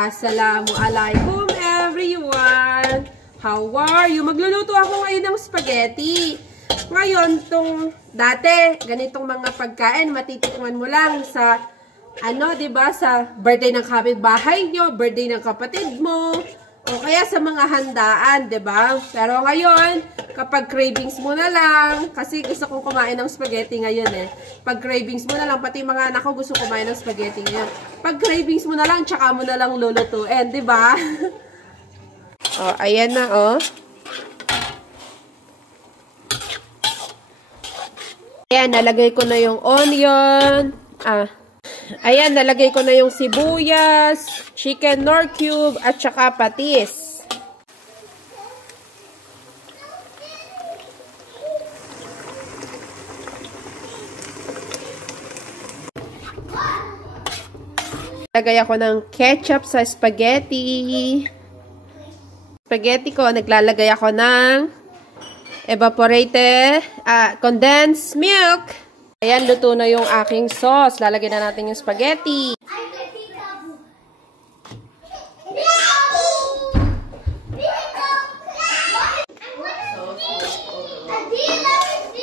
Assalamualaikum everyone! How are you? Magluluto ako ngayon ng spaghetti. Ngayon, dati, ganitong mga pagkain, matitikman mo lang sa, diba, sa birthday ng kapitbahay nyo, birthday ng kapatid mo, o kaya sa mga handaan, diba? Pero ngayon, kapag cravings mo na lang, kasi gusto kong kumain ng spaghetti ngayon Pag cravings mo na lang, pati mga anak ko gusto kumain ng spaghetti ngayon. Pag cravings mo na lang, tsaka mo na lang lulutuin, diba? O, ayan na, Ayan, nalagay ko na yung onion. Ayan, nalagay ko na yung sibuyas, chicken nor cube, at saka patis. Lagay ako ng ketchup sa spaghetti. Spaghetti ko, naglalagay ako ng evaporated, condensed milk. Ayan, luto na yung aking sauce. Lalagyan na natin yung spaghetti.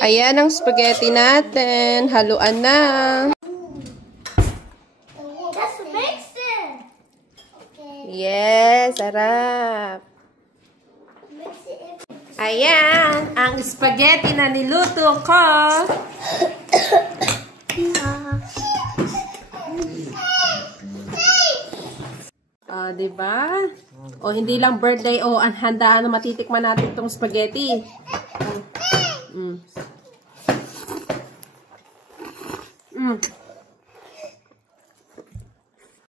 Ayan ang spaghetti natin. Haluan na. Yes, sarap. Ayan, ang spaghetti na niluto ko. Diba? O, hindi lang birthday, ang handaan na matitikman natin itong spaghetti.